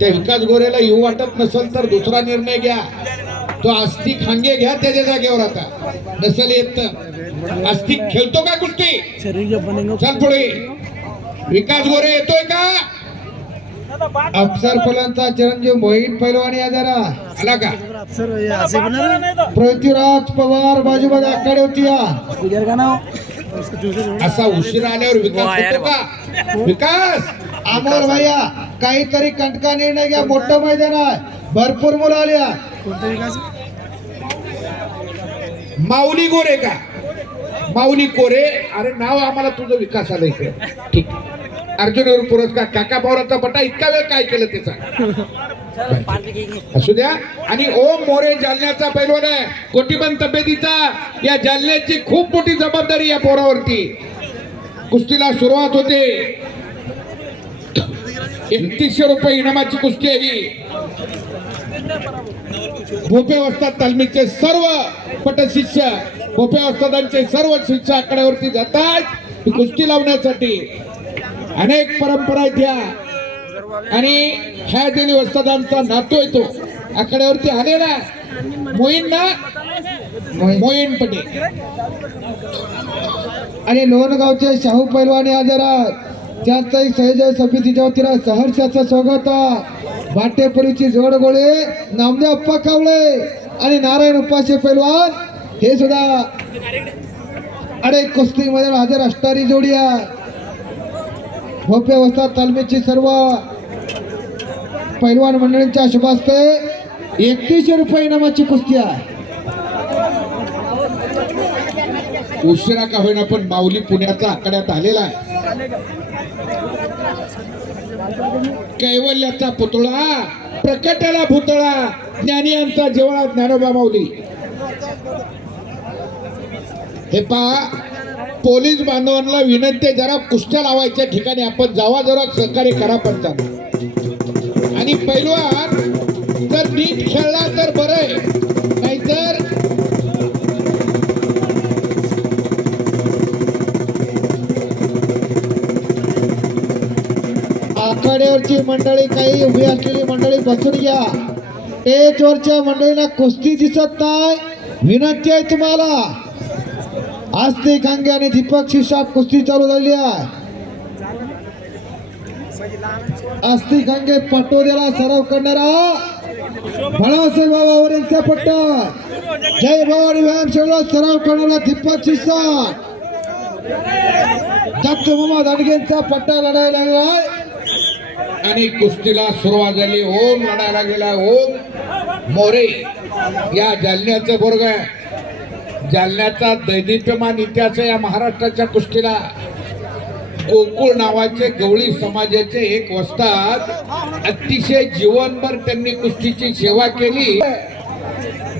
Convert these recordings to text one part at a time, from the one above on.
त्या विकास गोरेला येऊ वाटत नसेल तर दुसरा निर्णय घ्या. तो आस्तिक खांगे घ्या त्याच्या जागेवर आता. नसेल येत तर. आस्तिक खेळतो का कुस्ती? चल पुढे. विकास गोरे येतोय का? अफसर फुलांचा चिरंजीव मोहित पैलवानी आजारा. आला का? पृथ्वीराज पवार बाजूबाजू आकडे होती असा उशीर आल्यावर विकास होतो का? विकास! आमोर भैया! काहीतरी कंटका निर्णय घ्या मोठं मैदान आहे. भरपूर मुलं आल्या माऊली गोरे का? माऊली कोरे अरे नाव आम्हाला तुझं विकास आलं इथे ठीक. अर्जुन पुरस्कार काका पवारांचा बटा इतका वेळ काय केलं त्याचा? असू द्या. आणि ओम मोरे जालन्याचा पैलवान आहे. कोटीबंद तब्येतीचा. या जालन्याची खूप मोठी जबाबदारी या पोरावरती. कुस्तीला सुरुवात होते. एकतीसशे रुपये इनामाची कुस्ती आहे ही. भोपे वस्ताद तालमीचे सर्व पटशिष्य भोपे वस्तादांचे सर्व शिष्य आकड्यावरती जातात. कुस्ती लावण्यासाठी अनेक परंपरा घ्या आणि ह्या दिली वस्तादांचा नातो येतो आकड्यावरती आलेला मोईन ना मोईन पटेल. आणि लोणगावचे शाहू पैलवानी आजारा त्याचाही सहजय समितीच्या वतीनं सहर्षाचं स्वागत. भाटेपुरीची जोड गोळे नामदेव अप्पा कावळे आणि नारायण उपाशे पैलवान. हे सुद्धा अडे कुस्तीमध्ये हजर असणारी जोडी आहे. भोपे वस्ता तालमीची सर्व पैलवान मंडळींच्या शुभास्ते. एकतीसशे रुपये इनामाची कुस्ती आहे. उशिरा का होईना पण माऊली पुण्याचा आकड्यात आलेला आहे. कैवल्याचा पुतळा प्रकटाला पुतळा ज्ञानी यांचा जेवळा ज्ञानोबा माऊली. हे पहा पोलीस बांधवांना विनंती जरा कुस्त्या लावायच्या ठिकाणी आपण जावा जरा सहकार्य करा पडतात आणि पैलवान जर नीट खेळला तर बरं आहे. आखाड्यावरची मंडळी काही उभी असलेली मंडळी बसून घ्या. स्टेज वरच्या मंडळींना कुस्ती दिसत नाही. विनंती आहे तुम्हाला. आस्तिक खांगे आणि दीपक शिशाप कुस्ती चालू झाली आहे. आस्तिक खांगे पटोद्याला सराव करणारा बाळासाहेब बाबा यांचा पट्टा. जय भवानी व्यायाम शाळेला सराव करणारा दीपक शिसा दत्त मामा दांडगेंचा पट्टा लढायला लागला आणि कुस्तीला सुरुवात झाली. ओम लढायला गेला. ओम मोरे. या जालन्याचं बोर्ग आहे. जालन्याचा दैदिप्यमान इतिहास या महाराष्ट्राच्या कुस्तीला. गोकुळ नावाचे गवळी समाजाचे एक वस्तात अतिशय जीवनभर त्यांनी कुस्तीची सेवा केली.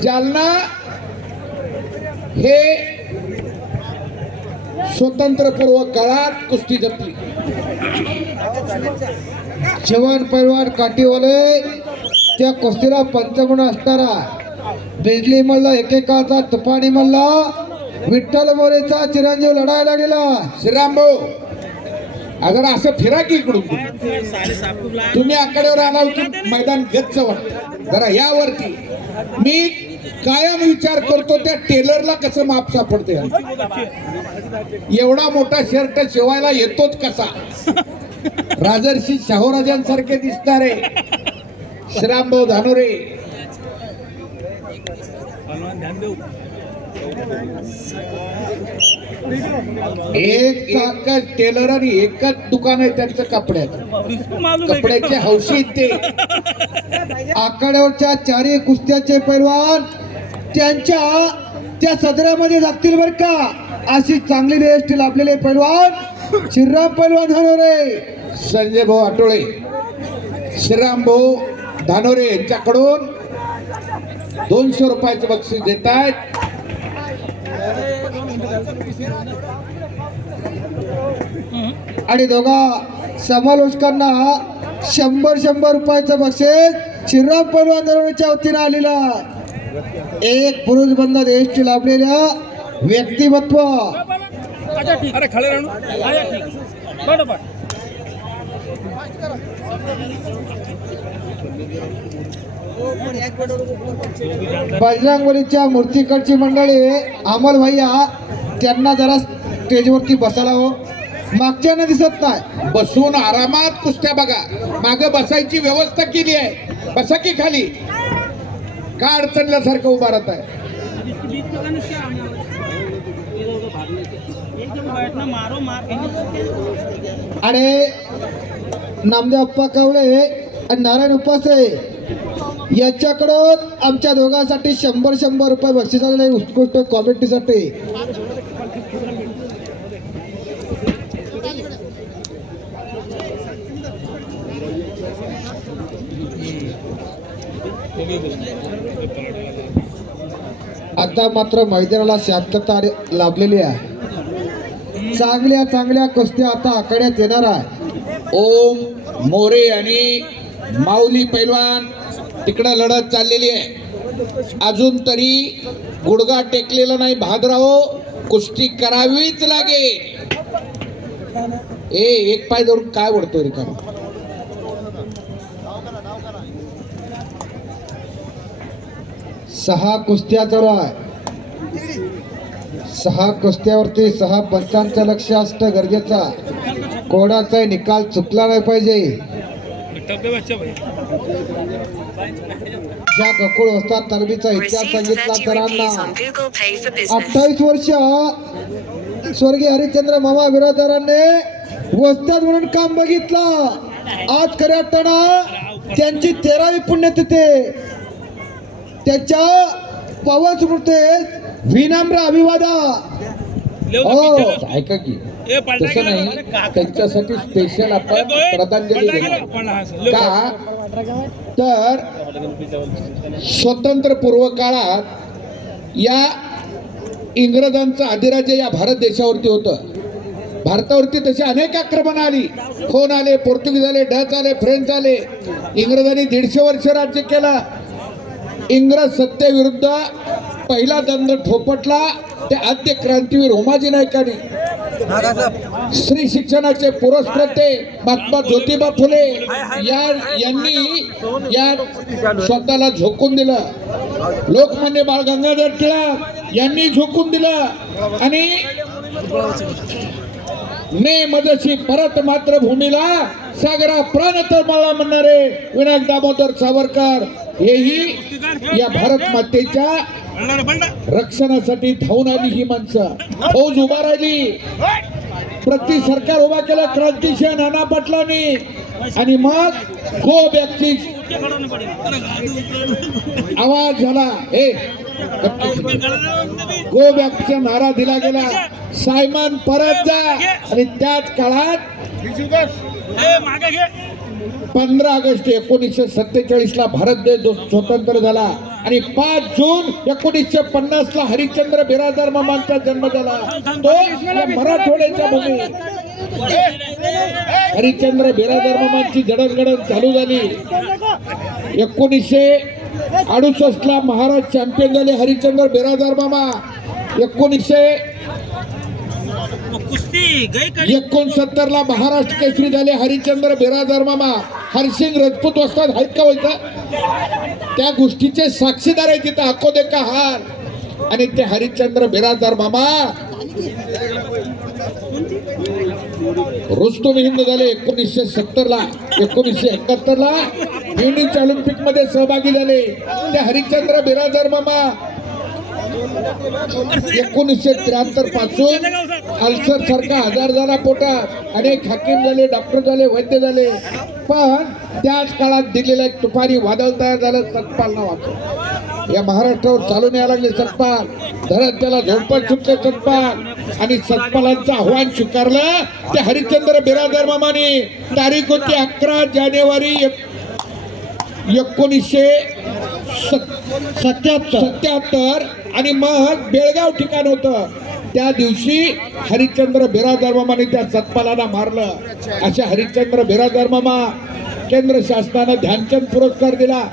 जालना हे स्वतंत्रपूर्व काळात कुस्ती जपली. जवान पैलवान काठीवाले त्या कुस्तीला पंचगुण असणारा बिजली मल्ला एकेकाचा तुपाणी मल्ला विठ्ठल मोरेचा चिरंजीव लढायला गेला. श्रीराम भाऊ अगर असं फिरा की इकडून तुम्ही आकड्यावर आला की मैदान गच्च वाटत. जरा यावरती. मी कायम विचार करतो त्या टेलरला कसं माप सापडते एवढा मोठा शर्ट शिवायला येतोच कसा? राजर्षी शाहूराजांसारखे दिसणारे श्रीराम भाऊ धानोरे. एक एकच टेलर आणि एकच दुकान आहे त्यांचं कपड्याचं कपड्याचे हौशी ते आखाड्यावरच्या चारही कुस्त्याचे पैलवान त्यांच्या त्या सदरामध्ये जातील बर का? अशी चांगली रेस्ट लाभलेले पैलवान. श्रीराम पैलवान रे संजय भाऊ आटोळे श्रीराम भाऊ धानोरे यांच्याकडून दोनशे रुपयाचे बक्षीस देत आहेत आणि दोघा समालोचकांना शंभर शंभर रुपयाचं बक्षीस श्रीराम पैलवान धानोरेच्या वतीनं आलेला एक पुरुष बंद देश लाभलेल्या व्यक्तिमत्व अरे खड़े रहना ठीक. बट बट बजरंगबलीच्या मूर्तीकडची मंडळी अमोल भैया त्यांना जरा स्टेजवरती बसायला हो. मागच्यानं दिसत नाही. बसून आरामात कुस्त्या बघा. माग बसायची व्यवस्था केली आहे. बसा की खाली. का अडचणल्यासारखं उभा राहत आहे मारो मार आणि नामदेव अप्पा कवळे आणि नारायण उपासे याच्याकडं आमच्या दोघांसाठी शंभर शंभर रुपये बक्षीस आलेले उत्कृष्ट कॉमेंटीसाठी आता मात्र मैदानाला शांतता लाभलेली आहे. चांगल्या चांगल्या कुस्त्या आता आखाड्यात येणार आहे. ओम मोरे आणि माऊली पैलवान तिकडं लढत चाललेली आहे. अजून तरी गुडगा टेकलेला नाही भादराव कुस्ती करावीच लागेल. ए एक पाय धरून काय ओढतो रिकामा? सहा कुस्त्या चालू आहे. सहा कुस्त्यावरती सहा पंचांचं लक्ष असणं गरजेचं आहे. कोणाचाही निकाल चुकला नाही पाहिजे ज्या गकुळ वस्ताद तलबीचा इतिहास सांगितला 30 तरांना rupees on Google Pay for Business. अठ्ठावीस वर्ष स्वर्गीय हरिश्चंद्र मामा बिरादरांनी वस्ताद म्हणून काम बघितलं आज खऱ्या अर्थानं त्यांची तेरावी पुण्यतिथी. त्याच्या पवन स्मृतीस विनम्र अभिवादा हो ऐका की तसं नाही त्यांच्यासाठी स्पेशल आपण श्रद्धांजली देणार का? तर स्वतंत्र पूर्व काळात या इंग्रजांचं अधिराज्य या भारत देशावरती होतं. भारतावरती तशी अनेक आक्रमण आली. फोन आले पोर्तुगीज आले डच आले फ्रेंच आले. इंग्रजांनी दीडशे वर्ष राज्य केलं. इंग्रज सत्तेविरुद्ध पहिला दंड ठोपटला ते आद्य क्रांतीवीर उमाजी नायकांनी स्त्री शिक्षणाचे पुरस्कृते महात्मा ज्योतिबा फुले या यांनी या स्वतःला झोकून दिलं. लोकमान्य बाळ गंगाधर टिळक यांनी झोकून दिलं. आणि ने मजशी परत मातृभूमीला सागरा प्राण तळमळला म्हणणारे विनायक दामोदर सावरकर हेही या भारत मातेच्या रक्षणासाठी धावून आली ही माणसं. फौज उभा राहिली. प्रति सरकार उभा केलं क्रांतिसिंह नाना पाटलांनी. आणि मग गो बॅकची आवाज झाला. हे गो बॅकचा नारा दिला गेला. सायमन परत जा. आणि त्याच काळात पंधरा ऑगस्ट एकोणीसशे सत्तेचाळीस ला भारत देश स्वतंत्र झाला. आणि पाच जून एकोणीसशे पन्नास ला हरिश्चंद्र बिराजदार मामांचा जन्म झाला. तो मराठवाड्याच्या भूमीत. हरिश्चंद्र बिराजदार मामांची जडणघडण चालू झाली. एकोणीसशे अडुसष्ट ला महाराज चॅम्पियन झाले हरिश्चंद्र बिराजदार मामा. एकोणीसशे एकोणसत्तर ला महाराष्ट्र केसरी झाले. हरिश्चंद्र बिरादर मामा. हरसिंग राजपूत वस्ताद आहेत का होत त्या गोष्टीचे साक्षीदार आहे तिथं अकोदे का हार आणि ते हरिश्चंद्र बिरादर मामा. रुस्तुम हिंद झाले एकोणीसशे सत्तर ला एकोणीसशे एकाहत्तर ला म्युनिच ऑलिम्पिकमध्ये सहभागी झाले. ते हरिश्चंद्र बिरादर मामा. एकोणीसशे त्र्याहत्तरपासून अल्सर सारखा आजार झाला पोटात. अनेक हाकीम झाले डॉक्टर झाले वैद्य झाले. पण त्याच काळात दिलेलं एक तुफानी वादळ तयार झालं सतपाल नावाचं. या महाराष्ट्रावर चालून यायला लागले सतपाल. धरत त्याला झोपट सुटले सतपाल. आणि सतपालांचं आव्हान स्वीकारलं ते हरिश्चंद्र बिरादर मामाने. तारीख होती अकरा जानेवारी एक- एकोणीसशे सत्याहत्तर. सत्याहत्तर. आणि मग बेळगाव ठिकाण होतं. त्या दिवशी हरिश्चंद्र बिरादर त्या सतपालाला मारलं. अशा हरिश्चंद्र बिराधर्मामा केंद्र शासनानं ध्यानचंद पुरस्कार दिला.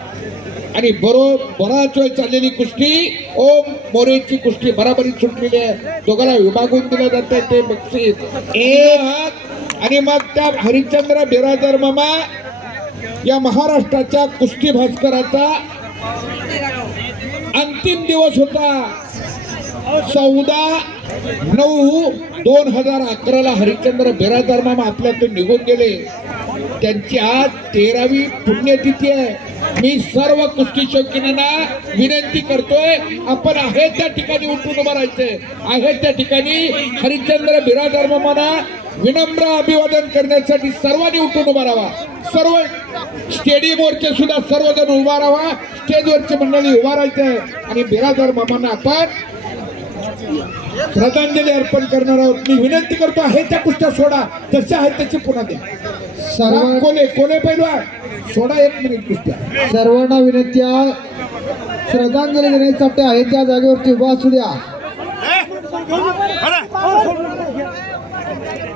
आणि बरो बराच वेळ चाललेली कुस्ती ओम मोरेची कुस्ती बराबरी सुटलेली आहे. दोघांना विभागून दिलं जातं ते बक्षीस. एक. आणि मग त्या हरिश्चंद्र बिराधर्मामा या महाराष्ट्राच्या कुस्ती भास्कराचा अंतिम दिवस होता चौदा नऊ दोन हजार अकराला हरिश्चंद्र बिरादर मामा आपल्यातून निघून गेले. त्यांची आज तेरावी पुण्यतिथी आहे. मी सर्व कुस्ती शौकीनांना विनंती करतोय आपण आहे त्या ठिकाणी उठून उभं राहायचंय. आहे त्या ठिकाणी हरिश्चंद्र बिरादर विनम्र अभिवादन करण्यासाठी सर्वांनी उठून उभा राहावा सर्व स्टेडियमवरचे सुद्धा सर्वजण उभा राहावा स्टेजवरची मंडळी उभा राहायचंय आणि बिरादर मामांना आपण श्रद्धांजली अर्पण करणार आहोत. मी विनंती करतो आहे त्या कुस्त्या सोडा. जशा आहेत त्याची पुन्हा द्या. सर्व कोले कोले पैलवान. सोडा एक मिनिट कुस्त्या सर्वांना विनंती आहे. श्रद्धांजली देण्यासाठी आहे त्या जागेवरती उभा असू द्या.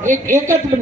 एक एकच मिनिट